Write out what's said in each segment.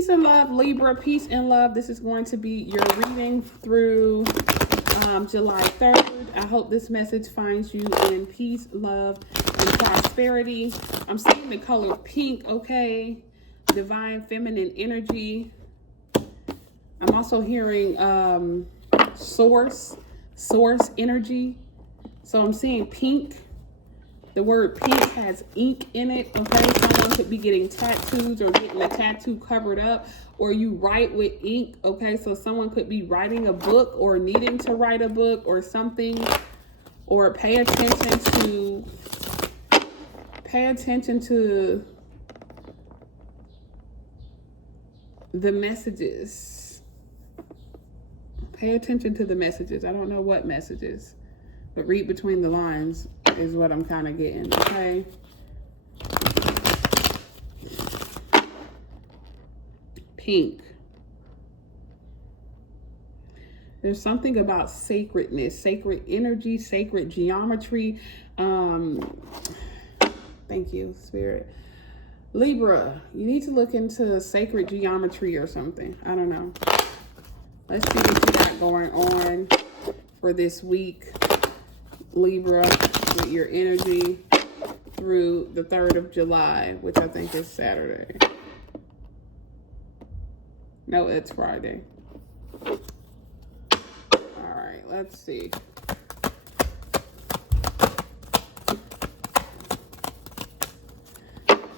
Peace and love, Libra. Peace and love. This is going to be your reading through July 3rd. I hope this message finds you in peace, love, and prosperity. I'm seeing the color pink, okay? Divine feminine energy. I'm also hearing source energy. So I'm seeing pink. The word pink has ink in it, okay? Someone could be getting tattoos or getting a tattoo covered up, or you write with ink, okay? So someone could be writing a book or needing to write a book or something, or pay attention to the messages. Pay attention to the messages. I don't know what messages, but read between the lines is what I'm kind of getting, okay? Pink. There's something about sacredness, sacred energy, sacred geometry. Thank you, Spirit. Libra, you need to look into sacred geometry or something. I don't know. Let's see what you got going on for this week, Libra, with your energy through the 3rd of July, which I think is Saturday. No, it's Friday. All right, let's see.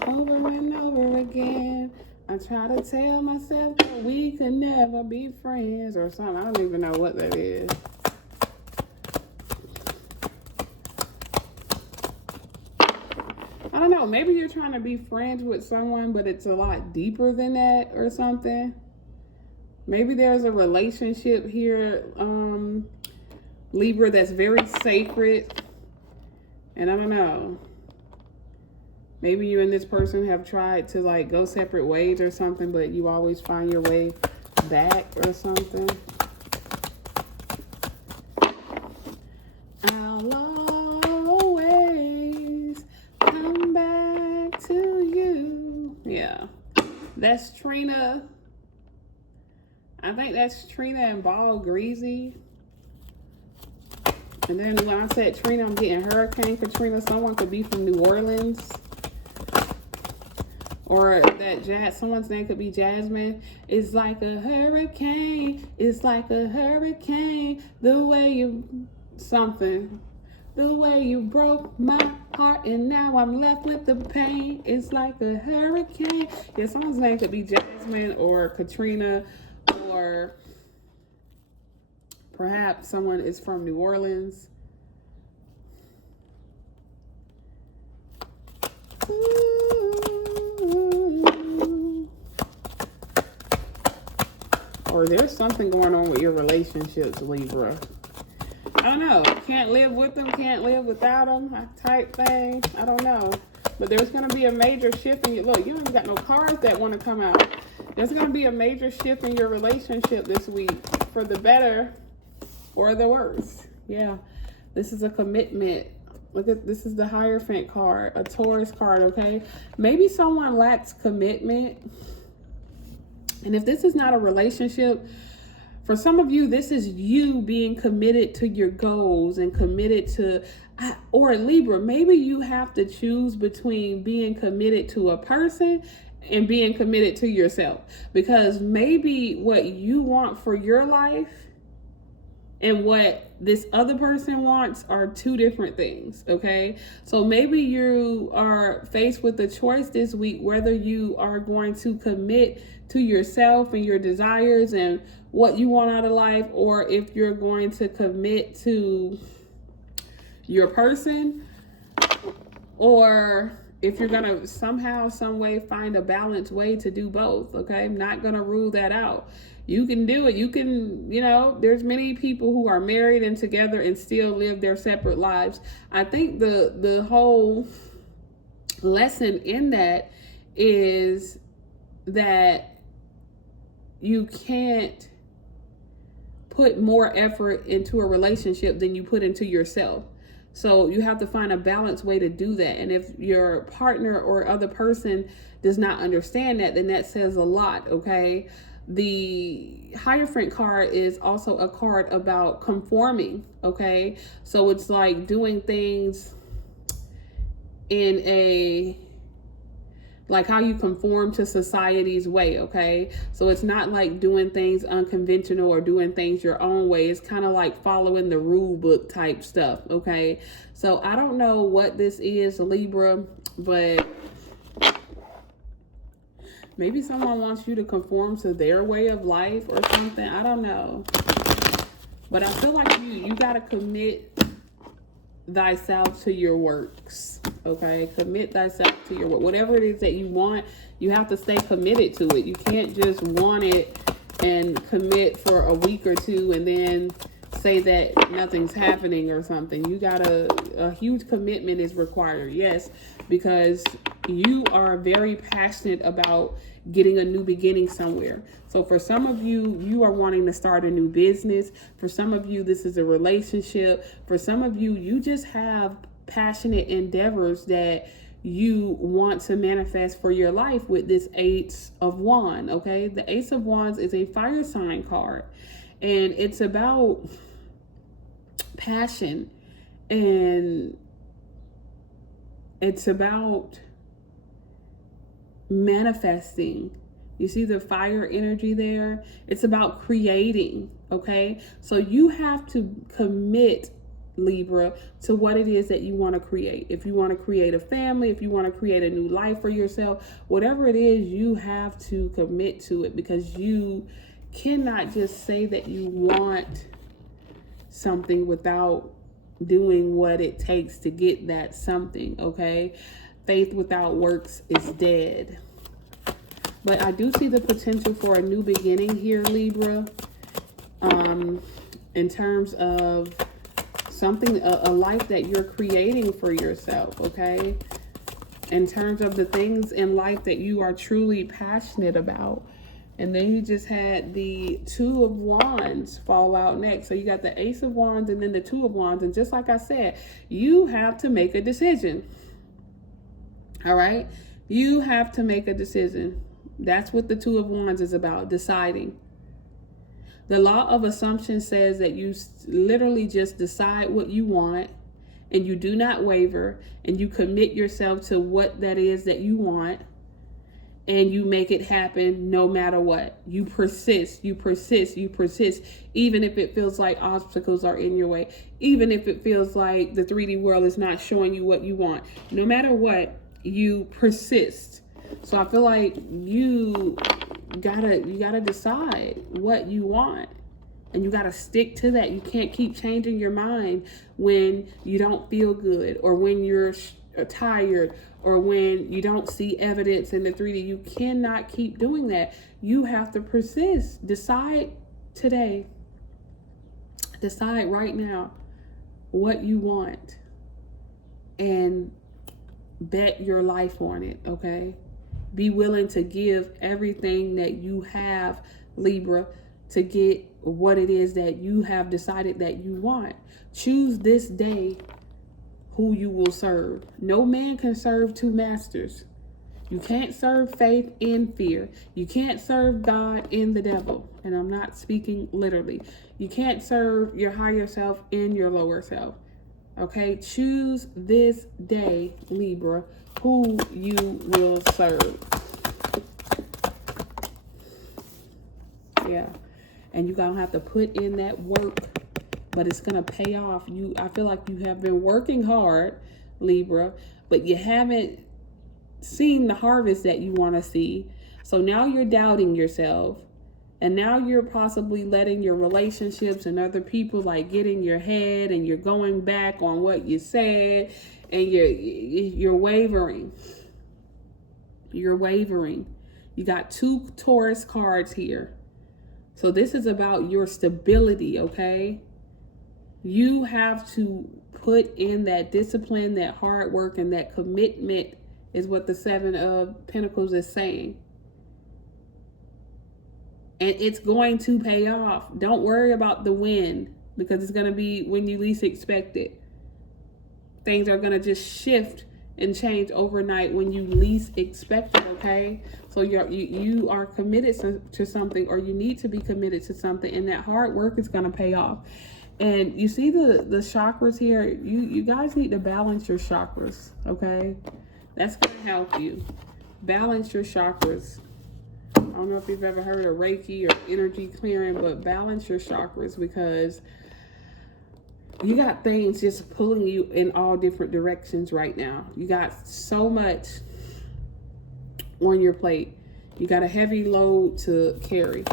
Over and over again, I try to tell myself that we could never be friends or something. I don't even know what that is. I don't know. Maybe you're trying to be friends with someone, but it's a lot deeper than that or something. Maybe there's a relationship here, Libra, that's very sacred. And I don't know. Maybe you and this person have tried to like go separate ways or something, but you always find your way back or something. I'll always come back to you. Yeah. That's Trina. I think that's Trina and Ball Greasy. And then when I said Trina, I'm getting Hurricane Katrina. Someone could be from New Orleans. Or that someone's name could be Jasmine. It's like a hurricane. It's like a hurricane. The way you broke my heart, and now I'm left with the pain. It's like a hurricane. Yeah, someone's name could be Jasmine or Katrina, or perhaps someone is from New Orleans. Or there's something going on with your relationships, Libra. I don't know. Can't live with them, can't live without them type thing. I don't know. But there's going to be a major shift in your... Look, you haven't got no cards that want to come out. There's going to be a major shift in your relationship this week, for the better or the worse. Yeah. This is a commitment. Look at this, is the Hierophant card, a Taurus card, okay? Maybe someone lacks commitment. And if this is not a relationship, for some of you, this is you being committed to your goals and committed to, or Libra, maybe you have to choose between being committed to a person and being committed to yourself. Because maybe what you want for your life and what this other person wants are two different things, okay? So maybe you are faced with a choice this week, whether you are going to commit to yourself and your desires and what you want out of life, or if you're going to commit to your person, or if you're going to somehow, some way find a balanced way to do both, okay? I'm not going to rule that out. You can do it. You can, there's many people who are married and together and still live their separate lives. I think the whole lesson in that is that you can't put more effort into a relationship than you put into yourself. So you have to find a balanced way to do that. And if your partner or other person does not understand that, then that says a lot, okay? The Hierophant card is also a card about conforming, okay? So it's like doing things in a, like how you conform to society's way, okay? So it's not like doing things unconventional or doing things your own way. It's kind of like following the rule book type stuff, okay? So I don't know what this is, Libra, but maybe someone wants you to conform to their way of life or something. I don't know. But I feel like you got to commit thyself to your works, okay? Commit thyself to your work. Whatever it is that you want, you have to stay committed to it. You can't just want it and commit for a week or two and then say that nothing's happening or something. You got a huge commitment is required, yes, because you are very passionate about getting a new beginning somewhere. So for some of you, you are wanting to start a new business. For some of you, this is a relationship. For some of you, you just have passionate endeavors that you want to manifest for your life with this Ace of Wands, okay? The Ace of Wands is a fire sign card, and it's about passion, and it's about manifesting. You see the fire energy there? It's about creating, okay? So you have to commit, Libra, to what it is that you want to create. If you want to create a family, if you want to create a new life for yourself, whatever it is, you have to commit to it, because you cannot just say that you want something without doing what it takes to get that something, okay? Faith without works is dead. But I do see the potential for a new beginning here, Libra, in terms of something, a life that you're creating for yourself, okay? In terms of the things in life that you are truly passionate about. And then you just had the Two of Wands fall out next. So you got the Ace of Wands and then the Two of Wands. And just like I said, you have to make a decision. All right? You have to make a decision. That's what the Two of Wands is about, deciding. The law of assumption says that you literally just decide what you want, and you do not waver, and you commit yourself to what that is that you want, and you make it happen no matter what. You persist, you persist, you persist, even if it feels like obstacles are in your way, even if it feels like the 3D world is not showing you what you want. No matter what, you persist. So I feel like you gotta decide what you want, and you gotta stick to that. You can't keep changing your mind when you don't feel good, or when you're tired, or when you don't see evidence in the 3D. You cannot keep doing that. You have to persist. Decide today. Decide right now what you want, and bet your life on it, okay? Be willing to give everything that you have, Libra, to get what it is that you have decided that you want. Choose this day who you will serve. No man can serve two masters. You can't serve faith and fear. You can't serve God and the devil. And I'm not speaking literally. You can't serve your higher self and your lower self. Okay? Choose this day, Libra, who you will serve. Yeah. And you're going to have to put in that work, but it's going to pay off. I feel like you have been working hard, Libra, but you haven't seen the harvest that you want to see. So now you're doubting yourself. And now you're possibly letting your relationships and other people like get in your head, and you're going back on what you said, and you're wavering. You're wavering. You got two Taurus cards here. So this is about your stability, okay? You have to put in that discipline, that hard work, and that commitment is what the Seven of Pentacles is saying. And it's going to pay off. Don't worry about the win, because it's going to be when you least expect it. things are going to just shift and change overnight when you least expect it, okay? So you are committed to something, or you need to be committed to something, and that hard work is going to pay off. And you see the chakras here, you guys need to balance your chakras, okay? That's going to help you. Balance your chakras. I don't know if you've ever heard of Reiki or energy clearing, but balance your chakras, because you got things just pulling you in all different directions right now. You got so much on your plate. You got a heavy load to carry.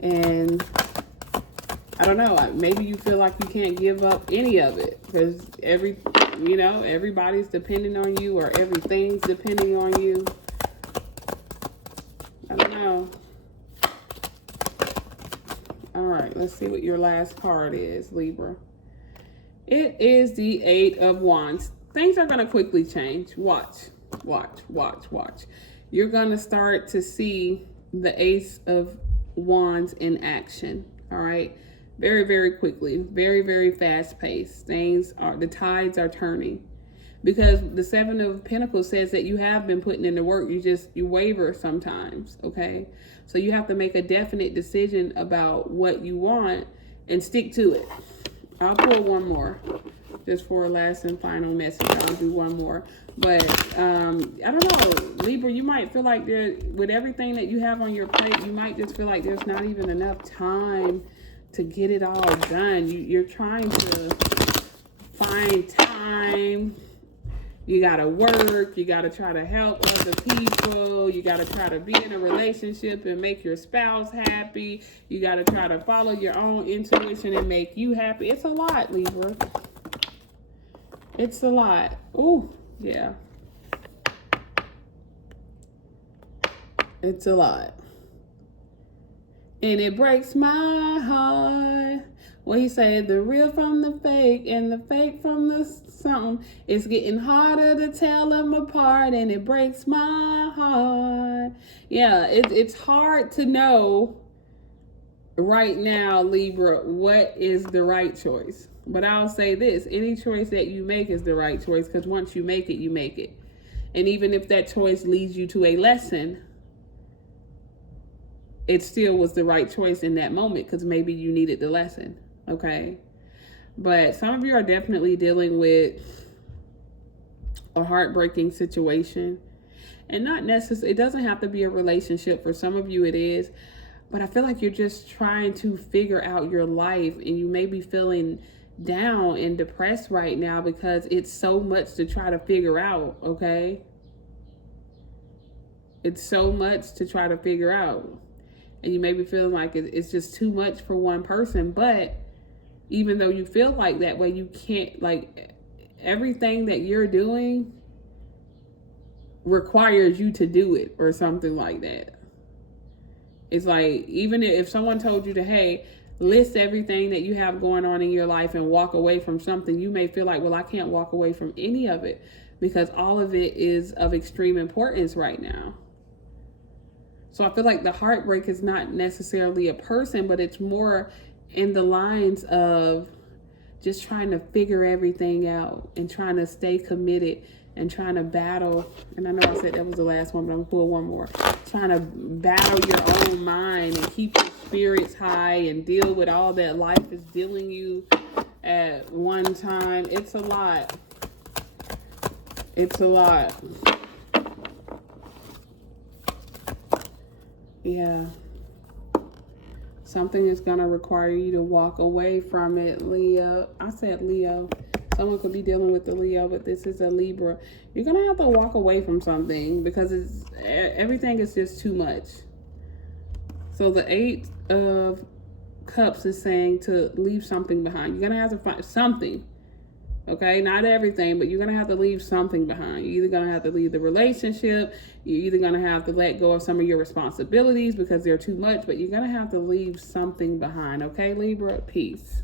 And I don't know, maybe you feel like you can't give up any of it, because everybody's depending on you, or everything's depending on you. I don't know. All right, let's see what your last card is, Libra. It is the Eight of Wands. Things are going to quickly change. Watch, watch, watch, watch. You're going to start to see the Ace of Wands in action. All right. Very, very quickly. Very, very fast paced. The tides are turning. Because the Seven of Pentacles says that you have been putting in the work. You waver sometimes. Okay. So you have to make a definite decision about what you want and stick to it. I'll pull one more just for a last and final message. I'll do one more. But I don't know, Libra, you might feel like with everything that you have on your plate, you might just feel like there's not even enough time to get it all done. You're trying to find time. You got to work. You got to try to help other people. You got to try to be in a relationship and make your spouse happy. You got to try to follow your own intuition and make you happy. It's a lot, Libra. It's a lot. Ooh, yeah. It's a lot. And it breaks my heart. Well, he said the real from the fake and the fake from the something. It's getting harder to tell them apart, and it breaks my heart. Yeah, it's hard to know right now, Libra, what is the right choice. But I'll say this, any choice that you make is the right choice, because once you make it, you make it. And even if that choice leads you to a lesson, it still was the right choice in that moment, because maybe you needed the lesson. Okay. But some of you are definitely dealing with a heartbreaking situation, and not necessarily, it doesn't have to be a relationship. For some of you it is, but I feel like you're just trying to figure out your life, and you may be feeling down and depressed right now because it's so much to try to figure out. Okay. It's so much to try to figure out, and you may be feeling like it's just too much for one person. But even though you feel like that way, you can't, like, everything that you're doing requires you to do it, or something like that. It's like, even if someone told you to, hey, list everything that you have going on in your life and walk away from something, you may feel like, well, I can't walk away from any of it because all of it is of extreme importance right now. So I feel like the heartbreak is not necessarily a person, but it's more in the lines of just trying to figure everything out and trying to stay committed and trying to battle. And I know I said that was the last one, but I'm gonna pull one more. Trying to battle your own mind and keep your spirits high and deal with all that life is dealing you at one time. It's a lot. It's a lot. Yeah. Something is going to require you to walk away from it, Leo. I said Leo. Someone could be dealing with the Leo, but this is a Libra. You're going to have to walk away from something because everything is just too much. So the Eight of Cups is saying to leave something behind. You're going to have to find something. Okay, not everything, but you're going to have to leave something behind. You're either going to have to leave the relationship. You're either going to have to let go of some of your responsibilities because they're too much, but you're going to have to leave something behind. Okay, Libra? Peace.